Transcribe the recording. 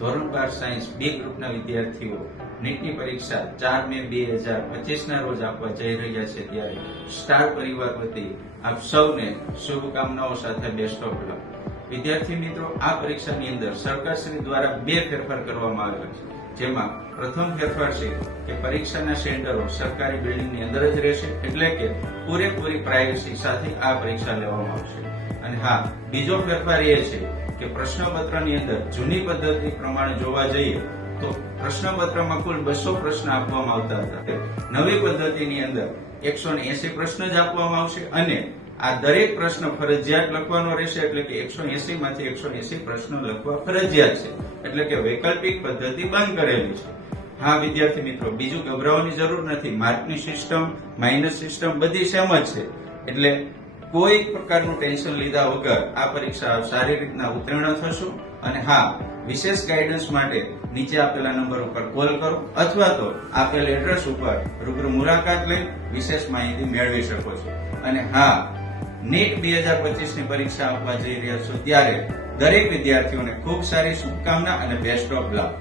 ધોરણ 12 સાયન્સ બી ગ્રુપના વિદ્યાર્થીઓ નીટની પરીક્ષા 4 મે 2025ના રોજ આપવા જઈ રહ્યા છે, ત્યારે સ્ટાર પરિવાર વતી આપ સૌને શુભકામનાઓ સાથે બેસ્ટ ઓફ લક. વિદ્યાર્થી મિત્રો, આ પરીક્ષાની અંદર સરકારશ્રી દ્વારા 2 ફેરફાર કરવામાં આવ્યા છે. જેમાં પ્રથમ ફેરફાર છે કે પરીક્ષાના સેન્ટરો સરકારી બિલ્ડિંગની અંદર જ રહેશે, એટલે કે પૂરેપૂરી પ્રાઇવસી સાથે આ પરીક્ષા લેવામાં આવશે. અને હા, બીજો ફેરફાર એ છે કે પ્રશ્નપત્રની અંદર જૂની પદ્ધતિ પ્રમાણે જોવા જઈએ તો પ્રશ્નપત્રમાં કુલ 200 પ્રશ્ન આપવામાં આવતા હતા. નવી પદ્ધતિની અંદર 180 પ્રશ્ન જ આપવામાં આવશે અને આ દરેક પ્રશ્ન ફરજિયાત લખવાનો રહેશે, એટલે કે 180 માંથી 180 પ્રશ્નો લખવા ફરજિયાત છે, એટલે કે વૈકલ્પિક પદ્ધતિ બંધ કરેલી છે. હા વિદ્યાર્થી મિત્રો, બીજું ગભરાવાની જરૂર નથી. માર્કની સિસ્ટમ, માઇનસ સિસ્ટમ બધી સેમ જ છે, એટલે કોઈ પ્રકારનું ટેન્શન લીધા વગર આ પરીક્ષા સારી રીતના ઉત્તીર્ણ થશો. અને હા, વિશેષ ગાઈડન્સ માટે નીચે આપેલા નંબર ઉપર કોલ કરો અથવા તો આપેલ એડ્રેસ ઉપર રૂબરૂ મુલાકાત લઈ વિશેષ માહિતી મેળવી શકો છો. અને હા, નીટ 2025ની પરીક્ષા આપવા જઈ રહ્યા છો ત્યારે દરેક વિદ્યાર્થીઓને ખૂબ સારી શુભકામના અને બેસ્ટ ઓફ લક.